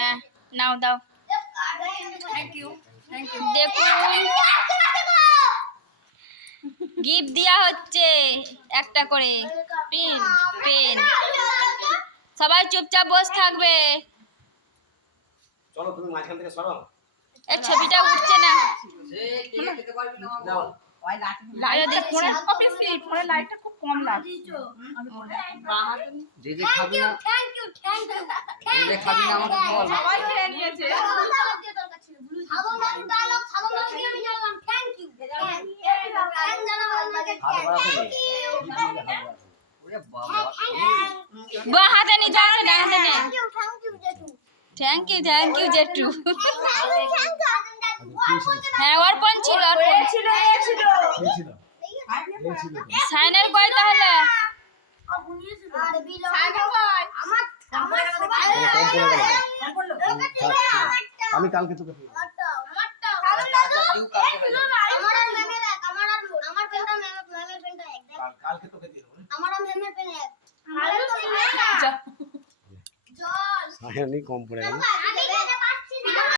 হ্যাঁ নাও দাও। Thank you দেখুন গিফট দেওয়া হচ্ছে একটা করে পেন। সবাই চুপচাপ বসে থাকবে। চলো তুমি মাঝখান থেকে সরো। এই ছবিটা উঠছে না। ফোনে লাইটটা খুব কম লাগছে। যে খাবি না যে খাবি না আমাকে বল। সবাই খেয়ে নিয়েছে। ওরে বাবা বা হাতে নি যাচ্ছে না হাতে নে। থ্যাংক ইউ জেঠু। হ্যাঁ অর্পণ ছিল সাইনের কই তাহলে আমি কালকে তোকে কালকে তোকে দিয়ে দেবো। সায়নি কম পড়ে গেল।